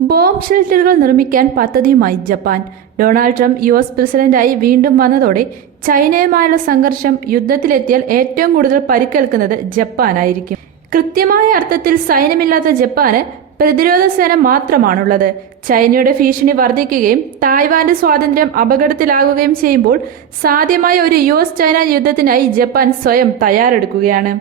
Bomb ഷെൽട്ടറുകൾ നിർമ്മിക്കാൻ പദ്ധതിയുമായി Japan. Donald Trump U S പ്രസിഡന്റായി വീണ്ടും വന്നതോടെ ചൈനയുമായുള്ള സംഘർഷം യുദ്ധത്തിലെത്തിയാൽ ഏറ്റവും കൂടുതൽ പരിക്കേൽക്കുന്നത് ജപ്പാനായിരിക്കും. കൃത്യമായ അർത്ഥത്തിൽ സൈന്യമില്ലാത്ത ജപ്പാന് പ്രതിരോധ സേന മാത്രമാണുള്ളത്. ചൈനയുടെ ഭീഷണി വർദ്ധിക്കുകയും തായ്വാന്റെ സ്വാതന്ത്ര്യം അപകടത്തിലാകുകയും ചെയ്യുമ്പോൾ സാധ്യമായ ഒരു യു എസ് ചൈന യുദ്ധത്തിനായി ജപ്പാൻ സ്വയം തയ്യാറെടുക്കുകയാണ്.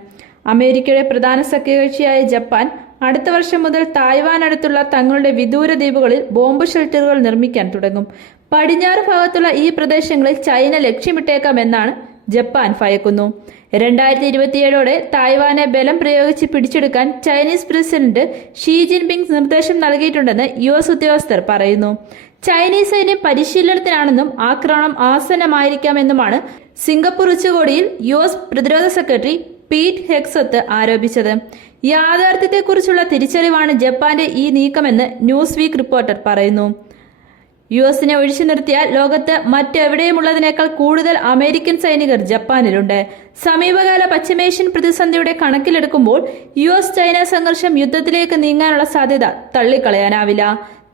അമേരിക്കയുടെ പ്രധാന സഖ്യകക്ഷിയായ ജപ്പാൻ അടുത്ത വർഷം മുതൽ തായ്വാൻ അടുത്തുള്ള തങ്ങളുടെ വിദൂര ദ്വീപുകളിൽ ബോംബ് ഷെൽട്ടറുകൾ നിർമ്മിക്കാൻ തുടങ്ങും. പടിഞ്ഞാറ് ഭാഗത്തുള്ള ഈ പ്രദേശങ്ങളിൽ ചൈന ലക്ഷ്യമിട്ടേക്കാമെന്നാണ് ജപ്പാൻ ഭയക്കുന്നു. രണ്ടായിരത്തി ഇരുപത്തിയേഴോടെ തായ്വാനെ ബലം പ്രയോഗിച്ച് പിടിച്ചെടുക്കാൻ ചൈനീസ് പ്രസിഡന്റ് ഷീ ജിൻപിങ് നിർദ്ദേശം നൽകിയിട്ടുണ്ടെന്ന് യു എസ് ഉദ്യോഗസ്ഥർ പറയുന്നു. ചൈനീസ് സൈന്യം പരിശീലനത്തിനാണെന്നും ആക്രമണം ആസന്നമായിരിക്കാമെന്നുമാണ് സിംഗപ്പൂർ ഉച്ചകോടിയിൽ യു എസ് പ്രതിരോധ സെക്രട്ടറി പീറ്റ് ഹെക്സത്ത് ആരോപിച്ചത്. യാഥാർത്ഥ്യത്തെക്കുറിച്ചുള്ള തിരിച്ചറിവാണ് ജപ്പാന്റെ ഈ നീക്കമെന്ന് ന്യൂസ് വീക്ക് റിപ്പോർട്ടർ പറയുന്നു. യു എസിനെ ഒഴിച്ചു നിർത്തിയാൽ ലോകത്ത് മറ്റെവിടെയുമുള്ളതിനേക്കാൾ കൂടുതൽ അമേരിക്കൻ സൈനികർ ജപ്പാനിലുണ്ട്. സമീപകാല പശ്ചിമേഷ്യൻ പ്രതിസന്ധിയുടെ കണക്കിലെടുക്കുമ്പോൾ യു എസ് ചൈന സംഘർഷം യുദ്ധത്തിലേക്ക് നീങ്ങാനുള്ള സാധ്യത തള്ളിക്കളയാനാവില്ല.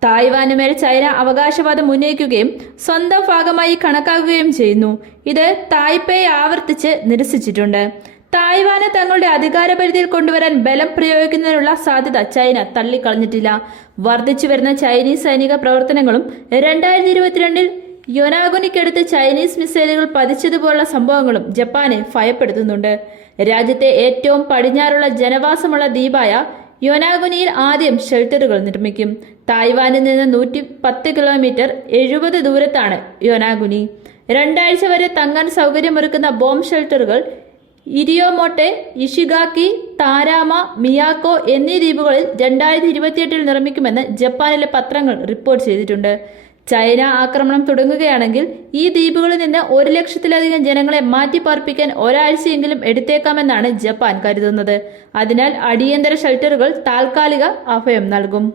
തായ്വാനുമേൽ ചൈന അവകാശവാദം ഉന്നയിക്കുകയും സ്വന്തം ഭാഗമായി കണക്കാക്കുകയും ചെയ്യുന്നു. ഇത് തായ്പേയെ ആവർത്തിച്ച് നിരസിച്ചിട്ടുണ്ട്. തായ്വാനെ തങ്ങളുടെ അധികാരപരിധിയിൽ കൊണ്ടുവരാൻ ബലം പ്രയോഗിക്കുന്നതിനുള്ള സാധ്യത ചൈന തള്ളിക്കളഞ്ഞിട്ടില്ല. വർദ്ധിച്ചു വരുന്ന ചൈനീസ് സൈനിക പ്രവർത്തനങ്ങളും രണ്ടായിരത്തി ഇരുപത്തിരണ്ടിൽ യൊനാഗുനിക്കടുത്ത് ചൈനീസ് മിസൈലുകൾ പതിച്ചതുപോലുള്ള സംഭവങ്ങളും ജപ്പാനെ ഭയപ്പെടുത്തുന്നുണ്ട്. രാജ്യത്തെ ഏറ്റവും പടിഞ്ഞാറുള്ള ജനവാസമുള്ള ദ്വീപായ യൊനാഗുനിയിൽ ആദ്യം ഷെൽട്ടറുകൾ നിർമ്മിക്കും. തായ്വാനിൽ നിന്ന് നൂറ്റി പത്ത് കിലോമീറ്റർ എഴുപത് ദൂരത്താണ് യൊനാഗുനി. രണ്ടാഴ്ച വരെ തങ്ങാൻ സൗകര്യമൊരുക്കുന്ന ബോംബ് ഷെൽട്ടറുകൾ ഇരിയോമോട്ടെ ഇഷിഗാക്കി താരാമ മിയാക്കോ എന്നീ ദ്വീപുകളിൽ രണ്ടായിരത്തി ഇരുപത്തിയെട്ടിൽ നിർമ്മിക്കുമെന്ന് ജപ്പാനിലെ പത്രങ്ങൾ റിപ്പോർട്ട് ചെയ്തിട്ടുണ്ട്. ചൈന ആക്രമണം തുടങ്ങുകയാണെങ്കിൽ ഈ ദ്വീപുകളിൽ നിന്ന് ഒരു ലക്ഷത്തിലധികം ജനങ്ങളെ മാറ്റിപ്പാർപ്പിക്കാൻ ഒരാഴ്ചയെങ്കിലും എടുത്തേക്കാമെന്നാണ് ജപ്പാൻ കരുതുന്നത്. അതിനാൽ അടിയന്തര ഷെൽട്ടറുകൾ താൽക്കാലിക അഭയം നൽകും.